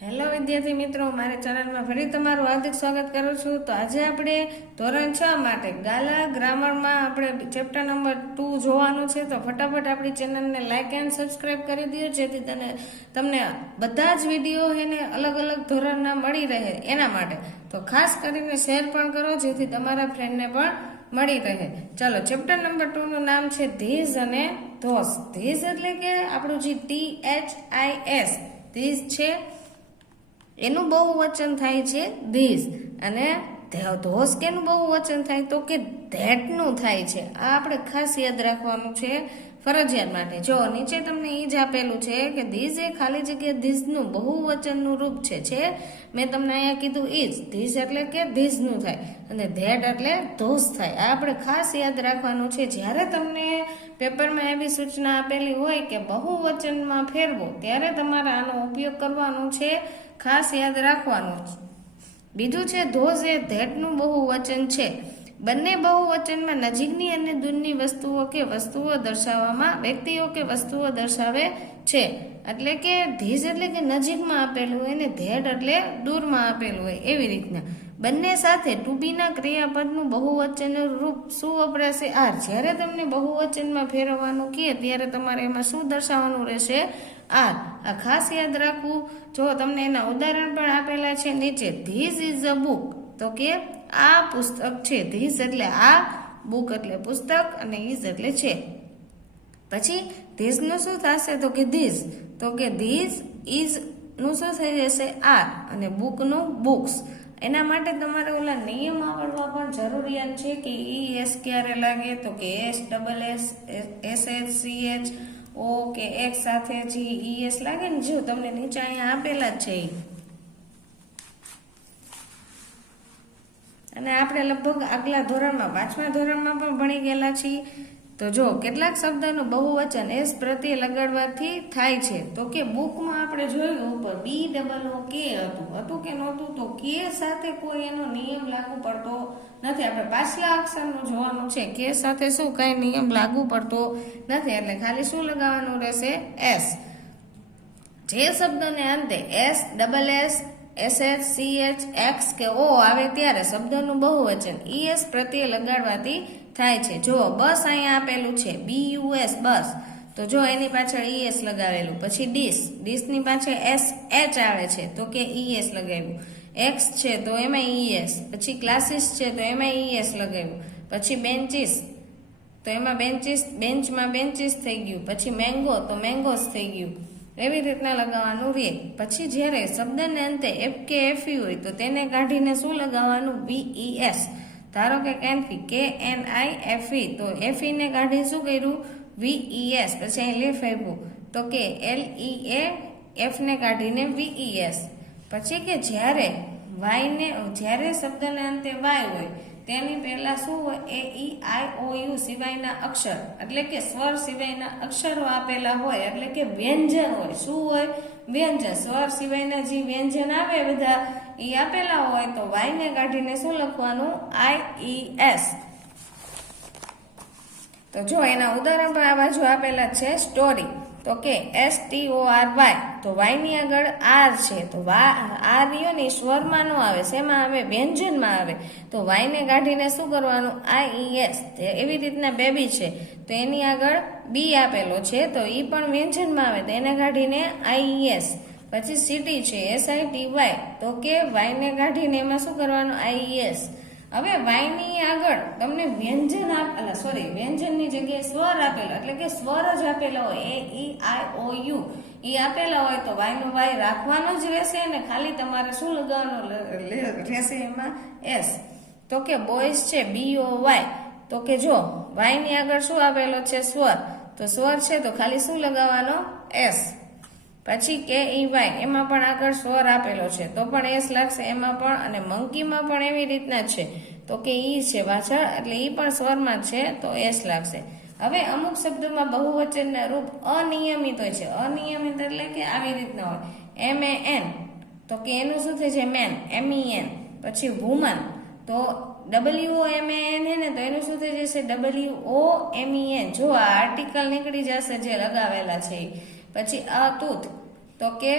Hello વિદ્યાર્થી મિત્રો, મારી ચેનલમાં ફરી તમારું હાર્દિક સ્વાગત કરું છું। તો આજે આપણે ધોરણ 6 માટે ગાલા ગ્રામરમાં આપણે ચેપ્ટર નંબર 2 જોવાનું છે। તો ફટાફટ આપણી ચેનલને લાઈક એન્ડ સબસ્ક્રાઇબ કરી દો, જેથી તમને બધા જ વિડીયો એને અલગ અલગ ધોરણના મળી રહે એના માટે। તો ખાસ કરીને શેર પણ કરો, જેથી તમારા ફ્રેન્ડને પણ મળી રહે। ચાલો, ચેપ્ટર નંબર 2 નું નામ છે ધીસ અને ધોસ। ધીસ એટલે કે આપણું જે THIS ધીસ છે, એનું બહુવચન થાય છે ધીસ, અને ધોસ કેનું બહુવચન થાય તો કે ધેટ નું થાય છે। આ આપણે ખાસ યાદ રાખવાનું છે ફરજિયાત માટે। જો નીચે તમને એ જ આપેલું છે કે ધીસ એ ખાલી જગ્યા ધીસ નું બહુવચનનું રૂપ છે મેં તમને અહીંયા કીધું ઇઝ। ધીસ એટલે કે ધીસ નું થાય અને ધેટ એટલે ધોસ થાય। આ આપણે ખાસ યાદ રાખવાનું છે। જ્યારે તમને પેપરમાં એવી સૂચના આપેલી હોય કે બહુવચનમાં ફેરવો, ત્યારે તમારે આનો ઉપયોગ કરવાનો છે, ખાસ યાદ રાખવાનું। બીજું છે ધોઝ એ ધેટનું બહુવચન છે। બંને બહુવચનમાં નજીકની અને દૂરની વસ્તુઓ કે વસ્તુઓ દર્શાવવામાં વ્યક્તિઓ કે વસ્તુઓ દર્શાવે છે। એટલે કે ધીસ એટલે કે નજીકમાં આપેલું હોય ને ધેટ એટલે દૂરમાં આપેલું હોય, એવી રીતના બંને સાથે ટુ બીના ક્રિયાપદનું બહુવચનનું રૂપ શું વપરાશે? આર। જ્યારે તમને બહુવચનમાં ફેરવવાનું કહે ત્યારે તમારે એમાં શું દર્શાવવાનું રહેશે? આર। આ ખાસ યાદ રાખવું। જો તમને એના ઉદાહરણ પણ આપેલા છે નીચે। ધીસ ઇઝ અ બુક, તો કે આ પુસ્તક છે। ધીસ એટલે આ, બુક એટલે પુસ્તક, અને ઇઝ એટલે છે। પછી ધીસ નું શું થશે તો કે ધીસ, તો કે ધીસ ઇઝ નું શું થઈ જશે? આર, અને બુક નું બુક્સ। એના માટે તમારે ઓલા નિયમ આવડવા પણ જરૂરિયાત છે કે ES ક્યારે લાગે, તો કે SSSH ઓ કે એક સાથે ES લાગે ને, જો તમને નીચે અહીંયા આપેલા જ છે। અને આપણે લગભગ આગલા ધોરણમાં 5મા ધોરણમાં પણ ભણી ગયેલા છીએ। તો જો કેટલાક શબ્દનું બહુવચન એસ પ્રત્યે લગાડવાથી થાય છે, તો કે બુકમાં આપણે જોયું ઉપર BOOK હતું કે નહોતું? તો કે સાથે કોઈ એનો નિયમ લાગુ પડતો નથી। આપણે પાછલા અક્ષરનું જોવાનું છે, કે સાથે શું કઈ નિયમ લાગુ પડતો નથી, એટલે ખાલી શું લગાવવાનું રહેશે? એસ। જે શબ્દને અંતે SSS SH CH X કે O આવે ત્યારે શબ્દનું બહુવચન ES પ્રત્યે લગાડવાથી થાય છે। જો બસ અહીંયા આપેલું છે BUS બસ, તો જો એની પાછળ ES લગાવેલું। પછી ડીશની પાછળ SH આવે છે, તો કે ES લગાવ્યું। X છે તો એમાં ES, પછી ક્લાસીસ છે તો એમાં ES લગાવ્યું। પછી બેન્ચીસ તો એમાં બેન્ચમાં બેન્ચીસ થઈ ગયું। પછી મેંગો તો મેંગોસ થઈ ગયું। એવી રીતના લગાવવાનું રહે। પછી જ્યારે શબ્દને અંતે FKFE હોય તો તેને કાઢીને શું લગાવવાનું? VES। ધારો કે KNIFE, તો FE ને કાઢી શું કર્યું? VES। પછી અહીં લેફ આપ્યું, તો કે LEAF ને કાઢીને VES। પછી કે જ્યારે શબ્દને અંતે Y હોય તેની પહેલા શું હોય? AEIOU સિવાયના અક્ષર, એટલે કે સ્વર સિવાયના અક્ષરો આપેલા હોય, એટલે કે વ્યંજન હોય। શું હોય? વ્યંજન। સ્વર સિવાયના જે વ્યંજન આવે બધા એ આપેલા હોય, તો Y ને કાઢીને શું લખવાનું? IES। તો જો એના ઉદાહરણ પણ આ બાજુ આપેલા છે। સ્ટોરી, તો કે STORY, તો Y ની આગળ R છે, તો R રહ્યો ને સ્વરમાં નો આવે, શેમાં આવે? વ્યંજનમાં આવે, તો Y ને કાઢીને શું કરવાનું? IES। એવી રીતના બેબી છે, તો એની આગળ B આપેલો છે, તો એ પણ વ્યંજનમાં આવે, તો એને કાઢીને IES। પછી સિટી છે SITY, તો કે Y ને કાઢીને એમાં શું કરવાનું? IES। હવે Y ની આગળ તમને વ્યંજનની જગ્યાએ સ્વર આપેલો, એટલે કે સ્વર જ આપેલા હોય, AEIOU એ આપેલા હોય, તો Y નો Y રાખવાનો જ રહેશે, અને ખાલી તમારે શું લગાવવાનું રહેશે? એમાં S। તો કે બોયઝ છે BOY, તો કે જો Y ની આગળ શું આપેલો છે? સ્વર, તો સ્વર છે તો ખાલી શું લગાવવાનો? S। પછી KEY, એમાં પણ આગળ સ્વર આપેલો છે, તો પણ S લાગશે એમાં પણ, અને મંકીમાં પણ એવી રીતના છે, તો કે ઈ છે પાછળ, એટલે ઈ પણ સ્વરમાં છે, તો S લાગશે। હવે અમુક શબ્દોમાં બહુવચનના રૂપ અનિયમિત હોય છે। અનિયમિત એટલે કે આવી રીતના હોય, MAN, તો કે એનું શું થઈ છે? Man, MEN। પછી વુમન, તો WOMAN હે ને, તો એનું શું થઈ જશે? WOMEN। જો આ આર્ટિકલ નીકળી જશે જે લગાવેલા છે। પછી અ ટૂથ, તો કે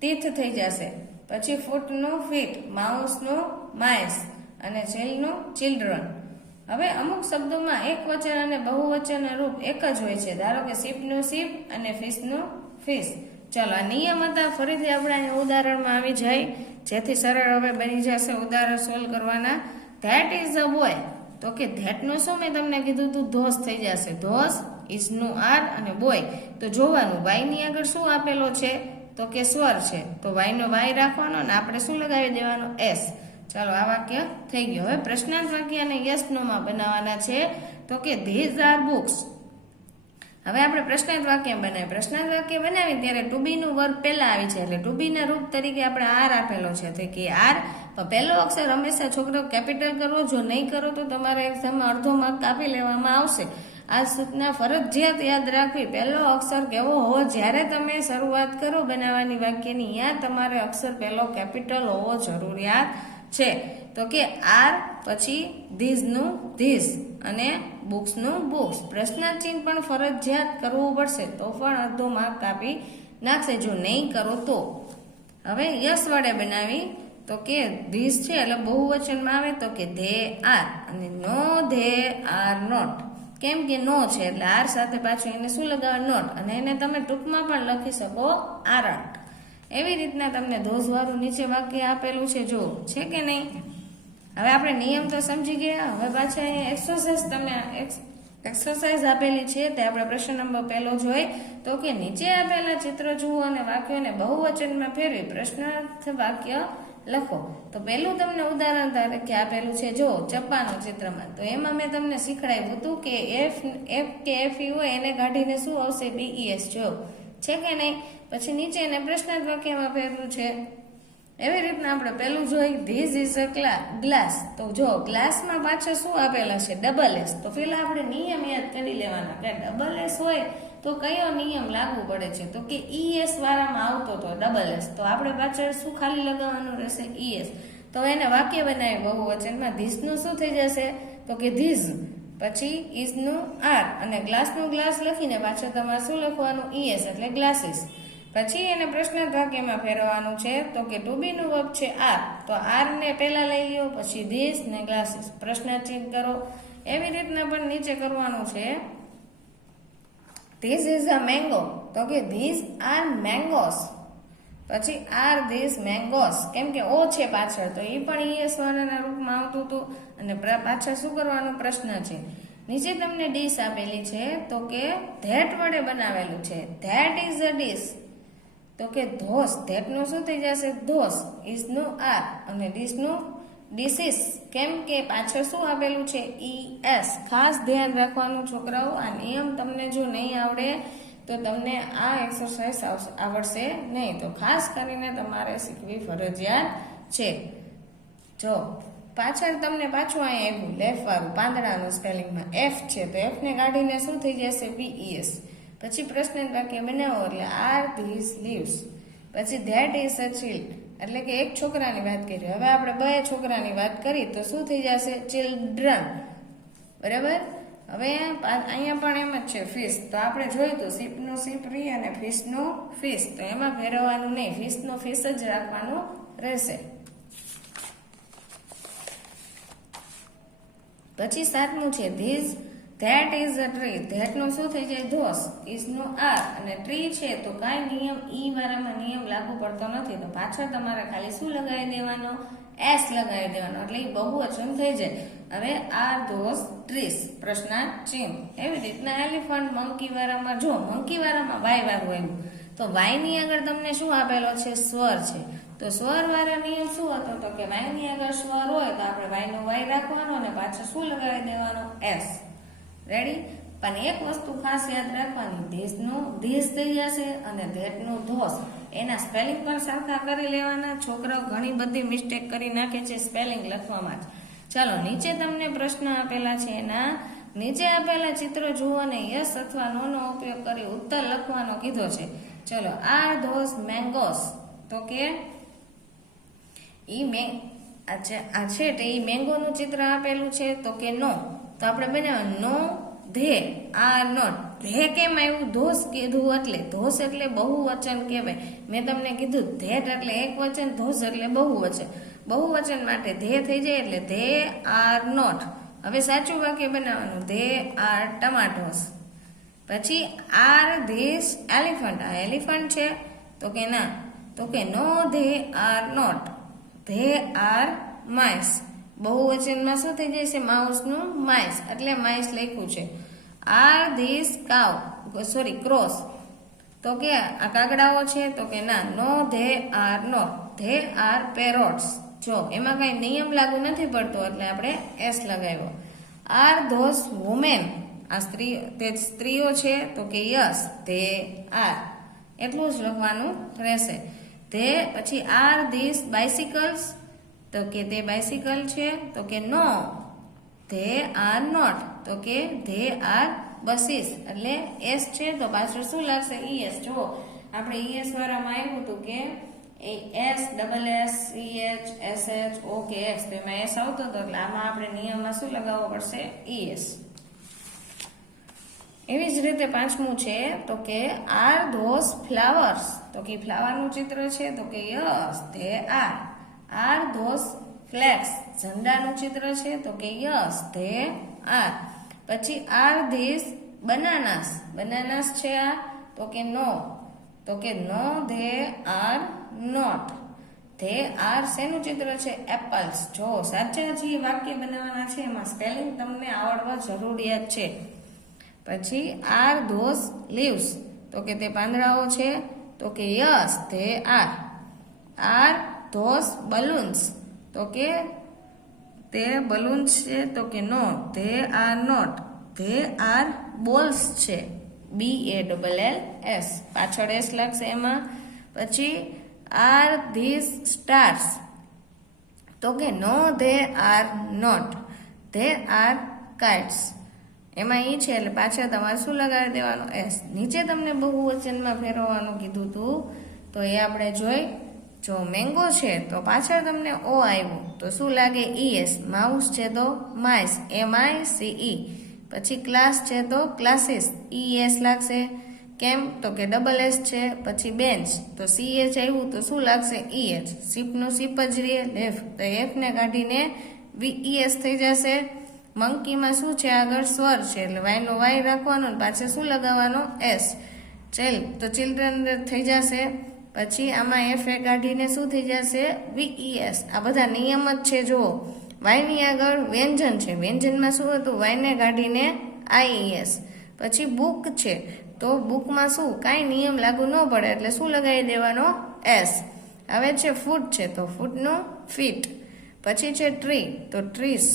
તીથ થઈ જશે. પછી ફૂટનું ફીટ, માઉસનું માઇસ અને ચીલનું ચિલ્ડ્રન. હવે અમુક શબ્દોમાં એક વચન અને બહુવચન રૂપ એક જ હોય છે. ધારો કે શીપનું શીપ અને ફિશનું ફિશ. ચાલો આ નિયમ હતા, ફરીથી આપણે અહીંયા ઉદાહરણમાં આવી જાય જેથી સરળ હવે બની જશે ઉદાહરણ સોલ્વ કરવાના. ધેટ ઇઝ અ બોય, તો કે ધેટનું શું મેં તમને કીધું હતું, ધોસ થઈ જશે. ધોસ, ઇઝનું આર અને બોય. તો જોવાનું વાયની આગળ શું આપેલો છે, તો કે સ્વર છે, તો વાયનો વાય રાખવાનો ને આપણે શું લગાવી દેવાનું, એસ. ચાલો આ વાક્ય થઈ ગયું. હવે પ્રશ્નાર્થ વાક્ય અને યસ નો માં બનાવવાના છે. તો કે ધીઝ આર બુક્સ. હવે આપણે પ્રશ્નાર્થ વાક્ય બનાવીએ. પ્રશ્નાર્થ વાક્ય બનાવી ત્યારે ટુ બી નું વર્બ પહેલા આવી છે, એટલે ટુ બી ના રૂપ તરીકે આપણે આર આપેલો છે, તો કે આર. પહેલો અક્ષર હંમેશા છોકરો કેપિટલ કરવો, જો નહીં કરો તો તમારા એક્ઝામમાં અડધો માર્ક કાપી લેવામાં આવશે. આ સૂચના ફરજિયાત યાદ રાખવી. પહેલો અક્ષર કેવો હોવો, જ્યારે તમે શરૂઆત કરો બનાવવાની વાક્યની, ત્યાં તમારે અક્ષર પહેલો કેપિટલ હોવો જરૂરિયાત છે. તો કે આર, પછી ધીઝ નું ધીઝ અને બુક્સ નું બુક્સ. પ્રશ્નાર્થ ચિહ્ન પણ ફરજિયાત કરવું પડશે, તો પણ અડધો માર્ક કાપી નાખશે જો નહીં કરો તો. હવે યસ વડે બનાવી, તો કે ધીઝ છે એટલે બહુવચનમાં આવે, તો કે ધે આર. અને નો ધે આર નોટ, કેમ કે નો છે એટલે આર સાથે પાછું એને શું લગાવે, નોટ. અને એને તમે ટૂંકમાં પણ લખી શકો આરન્ટ. એવી રીતના તમને ધોઝવાળું નીચે વાક્ય આપેલું છે, જો છે કે નહીં. હવે આપણે નિયમ તો સમજી ગયા. હવે પાછા અહીંયા એક્સરસાઇઝ તમે એક્સરસાઇઝ આપેલી છે તે આપણે પ્રશ્ન નંબર પહેલો જોઈ. તો કે નીચે આપેલા ચિત્ર જુઓ અને વાક્યોને બહુવચનમાં ફેરવી પ્રશ્નાર્થ વાક્ય લખો. તો પહેલું તમને ઉદાહરણ તરીકે આપેલું છે, જો ચપ્પાનું ચિત્રમાં. તો એમાં મેં તમને શીખડાવ્યું હતું કે એફ કે એફઈ હોય એને કાઢીને શું આવશે, બીઈએસ. જો છે કે નહીં. પછી નીચે એને પ્રશ્નાર્થ વાક્યમાં ફેરવું છે. એવી રીતના આપણે પહેલું જોઈ, ધીઝ ઇઝ અ ગ્લાસ. તો જો ગ્લાસમાં પાછળ શું આપેલા છે, ડબલ એસ. તો પેલા આપણે નિયમ યાદ કરી લેવાના કે ડબલ એસ હોય તો કયો નિયમ લાગુ પડે છે, તો કે ઈએસ વાળામાં આવતો તો ડબલ એસ. તો આપણે પાછળ શું ખાલી લગાવવાનું રહેશે, ઈએસ. તો એને વાક્ય બનાવી બહુવચનમાં. ધીઝનું શું થઈ જશે, તો કે ધીઝ. પછી ઇઝનું આર અને ગ્લાસનું ગ્લાસ લખીને પાછળ તમારે શું લખવાનું, ઈએસ એટલે ગ્લાસીસ. પછી એને પ્રશ્નાર્થ વાક્યમાં ફેરવવાનું છે. તો કે ટુ બી નું વર્બ છે આર, તો આર ને પહેલા લઈ લ્યો, પછી ધીસ ને ગ્લાસીસ. પ્રશ્નાર્થ ચિહ્ન કરો. એવી રીતના પણ નીચે કરવાનું છે. ધીસ ઇઝ અ મેંગો, તો કે ધીસ આર મેંગોસ. પછી આર ધીસ મેંગોસ, કેમ કે ઓ છે પાછળ, તો એ પણ ઈએસ વાળાના રૂપમાં આવતું હતું. અને પાછળ શું કરવાનું, પ્રશ્ન છે. નીચે તમને ડીશ આપેલી છે, તો કે ધેટ વડે બનાવેલું છે. ધેટ ઇઝ અ ડીશ, તો કે ધોસ. ધેટ નું શું થઈ જશે, ધોસ. ઇઝ નું આર અને ડીશ નું ડીસીસ, કેમ કે પાછળ શું આપેલું છે, ઈએસ. ખાસ ધ્યાન રાખવાનું છોકરાઓ. આ નિયમ તમને જો નહીં આવડે તો તમને આ એક્સરસાઇઝ આવડશે નહીં. તો ખાસ કરીને તમારે શીખવી ફરજિયાત છે. જો પાછળ તમને પાછું અહીંયા આવ્યું લેફ્ટ વાળું પાંદડાનું સ્પેલિંગમાં એફ છે, તો એફ ને કાઢીને શું થઈ જશે, બીઈએસ. પછી પ્રશ્ન વાક્ય બનાવો એટલે આર ધીસ લીવ્સ. પછી ધેટ ઇઝ અ ચિલ્ડ, એટલે કે એક છોકરાની વાત કરી. હવે આપણે બે છોકરાની વાત કરી તો શું થઈ જશે, ચિલ્ડ્રન. બરાબર. હવે અહીંયા પણ એમ જ છે, ફિશ. તો આપણે જોયું તો શીપનું શીપ રી અને ફિશનું ફિશ. તો એમાં ફેરવવાનું નહીં, ફિશનું ફિશ જ રાખવાનું રહેશે. પછી સાતમું છે, these that is a tree. That નું શું થઈ જાય, ધોસ. ઇઝ નું આર અને ટ્રી છે તો કાંઈ નિયમ ઈ વાળામાં નિયમ લાગુ પડતો નથી. તો પાછળ તમારે ખાલી શું લગાવી દેવાનો, એસ લગાવી દેવાનો, એટલે એ બહુવચન થઈ જાય. હવે આર ધોસ ટ્રીસ. પ્રશ્નાર્થ ચિહ્ન. એવી રીતના એલિફન્ટ મંકી વાળામાં, જો મંકી વાળામાં વાય વાળું આવ્યું તો વાય ની આગળ તમને શું આપેલો છે, સ્વર છે. તો સ્વર વાળા નિયમ શું હતો, તો કે વાય ની આગળ સ્વર હોય તો આપણે વાય નો વાય રાખવાનો અને પાછળ શું લગાવી દેવાનો, એસ. રેડી. પણ એક વસ્તુ ખાસ યાદ રાખવાની, ધીસનું ધીસ થઈ જશે અને ધેટનું ધોસ. એના સ્પેલિંગ પણ સરખા કરી લેવાના. છોકરાઓ ઘણી બધી મિસ્ટેક કરી નાખે છે સ્પેલિંગ લખવામાં જ. ચાલો નીચે તમને પ્રશ્ન આપેલા છે, એના નીચે આપેલા ચિત્રો જુઓ અને યસ અથવા નો નો ઉપયોગ કરી ઉત્તર લખવાનો કીધો છે. ચલો, આર ધોસ મેંગોસ, તો કે આ છે તે ઈ મેંગોનું ચિત્ર આપેલું છે, તો કે નો. તો આપણે બનાવવાનું no they are not. They કેમ આવ્યું? ધોસ કીધું એટલે ધોસ એટલે બહુવચન કહેવાય. મેં તમને કીધું ધેટ એટલે એક વચન, ધોસ એટલે બહુવચન. બહુવચન માટે ધે થઈ જાય એટલે ધે આર નોટ. હવે સાચું વાક્ય બનાવવાનું, ધે આર ટમાટોસ. પછી આર ધીસ એલિફન્ટ, આ એલિફન્ટ છે? તો કે ના. તો કે no they are not, they are mice. બહુવચનમાં શું થઈ જાય છે? માઉસનું માઇસ, એટલે માઇસ લખ્યું છે. Are these cow, sorry crows. તો કે આ કાગડાઓ છે? તો કે ના. No they are not, they are parrots. જો એમાં કઈ નિયમ લાગુ નથી પડતો એટલે આપણે એસ લગાવ્યો. આર ધોસ વુમેન, આ સ્ત્રીઓ છે? તો કે યસ, ધે આર. એટલું જ લખવાનું રહેશે. ધે પછી આર ધીસ બાઇસિકલ્સ, તો કે તે બાઇસિકલ છે? તો કે નો, ધે આર નોટ. તો કે ધે આર બસીસ. એટલે એસ છે તો પાછળ શું લાગશે? ઈએસ. જુઓ આપણે ઈએસ વાળામાં આવ્યું હતું કે S double S C H S H O કે એક્સ, તો એમાં એસ આવતો હતો એટલે આમાં આપણે નિયમમાં શું લગાવવો પડશે? ઈએસ. એવી જ રીતે પાંચમું છે તો કે આર ધોસ ફ્લાવર્સ. તો કે ફ્લાવરનું ચિત્ર છે? તો કે yes, they are. Are those flags, ઝંડાનું ચિત્ર છે? તો કે યસ, ધે આર. પછી આર ધીસ બનાનાસ, બનાનાસ છે આ? તો કે નો. તો કે no, they are not. They are શેનું ચિત્ર છે? એપલ્સ. જો સાચા જે વાક્ય બનાવવાના છે એમાં સ્પેલિંગ તમને આવડવા જરૂરિયાત છે. પછી આર ધોસ લીવ્સ, તો કે તે પાંદડાઓ છે? તો કે yes, they are. Are those balloons, તો કે તે બલૂન્સ છે? તો કે no, they are not. They are balls છે? BALLS, પાછળ એસ લાગશે એમાં. પછી આર ધીસ સ્ટાર્સ, તો કે no, they are not. They are kites. એમાં ઈ છે એટલે પાછળ તમારે શું લગાવી દેવાનું? એસ. નીચે તમને બહુવચનમાં ફેરવવાનું કીધું હતું તો એ આપણે જોઈ. જો મેંગો છે તો પાછળ તમને ઓ આવ્યું તો શું લાગે? ઈએસ. માઉસ છે તો માઇસ, MICE. પછી ક્લાસ છે તો ક્લાસીસ, ES લાગશે. કેમ? તો કે ડબલ એસ છે. પછી બેન્ચ તો CH આવ્યું તો શું લાગશે? EH. શીપનું શીપ જ રહે. લેફ્ટ તો F ને કાઢીને VES થઈ જશે. મંકીમાં શું છે? આગળ સ્વર છે એટલે વાય નો વાય રાખવાનો, પાછળ શું લગાવવાનો? એસ. તો ચિલ્ડ્રન થઈ જશે. પછી આમાં એફ એ કાઢીને શું થઈ જશે? VES. આ બધા નિયમ જ છે. જુઓ વાયની આગળ વ્યંજન છે, વ્યંજનમાં શું હતું? વાયને કાઢીને IES. પછી બુક છે તો બુકમાં શું? કાંઈ નિયમ લાગુ ન પડે એટલે શું લગાવી દેવાનો? એસ. હવે છે ફૂટ છે તો ફૂટનું ફીટ. પછી છે ટ્રી તો ટ્રીસ.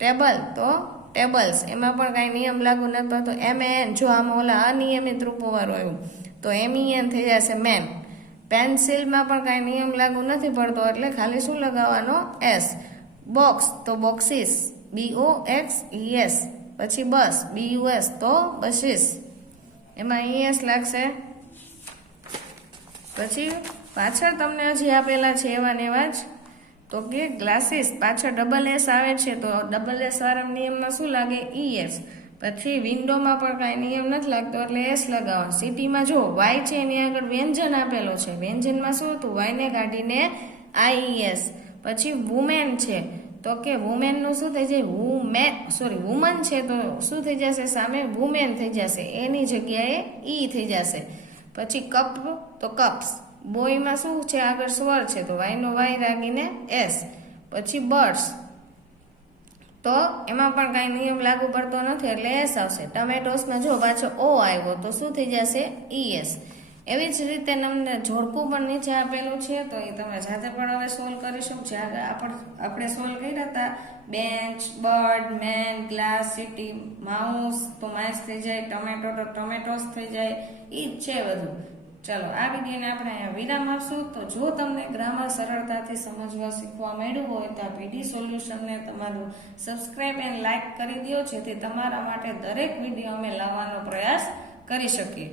ટેબલ તો ટેબલ્સ. એમાં પણ કાંઈ નિયમ લાગુ નથી પડતો. MAN. જો આમાં ઓલા અનિયમિત રૂપોવાળું આવ્યું તો MEN થઈ જશે મેન. પેન્સિલમાં પણ કાંઈ નિયમ લાગુ નથી પડતો એટલે ખાલી શું લગાવવાનો? એસ. બોક્સ તો બોક્સીસ, BOXES. પછી બસ, BUS તો બસીસ. એમાં ES લાગશે. પછી પાછળ તમને હજી આપેલા છે એવા ને એવા જ. તો કે ગ્લાસીસ પાછળ ડબલ એસ આવે છે તો ડબલ એસ વાળા નિયમમાં શું લાગે? ES. પછી વિન્ડોમાં પણ કાંઈ નિયમ નથી લાગતો એટલે એસ લગાવવાનો. સિટીમાં જો વાય છે એની આગળ વ્યંજન આપેલો છે, વ્યંજનમાં શું હતું? વાયને કાઢીને IES. પછી વુમેન છે તો કે વુમેનનું શું થઈ જાય? વુમન છે તો શું થઈ જશે? સામે વુમેન થઈ જશે, એની જગ્યાએ ઈ થઈ જશે. પછી કપ તો કપ્સ. બોયમાં શું છે? આગળ સ્વર છે તો વાયનો વાય રાખીને એસ. પછી બર્ડ્સ તો એમાં પણ કાંઈ નિયમ લાગુ પડતો નથી એટલે એસ આવશે. ટમેટોસમાં જો પાછો ઓ આવ્યો તો શું થઈ જશે? ES. એવી જ રીતે તમને જોડકું પણ નીચે આપેલું છે તો એ તમે જાતે પણ હવે સોલ્વ કરી શકો. જ્યાં આપણે સોલ્વ કર્યા હતા bench, bird, man, glass, city, mouse તો માઇસ થઈ જાય, ટમેટો તો ટમેટોસ થઈ જાય. એ જ છે બધું. ચલો આ વિડીયોને આપણે અહીંયા વિરામ આપશું. તો જો તમને ગ્રામર સરળતાથી સમજવા શીખવા મળ્યું હોય તો આ PD સોલ્યુશનને તમારું સબસ્ક્રાઇબ એન્ડ લાઇક કરી દો જેથી તમારા માટે દરેક વિડીયો અમે લાવવાનો પ્રયાસ કરી શકીએ.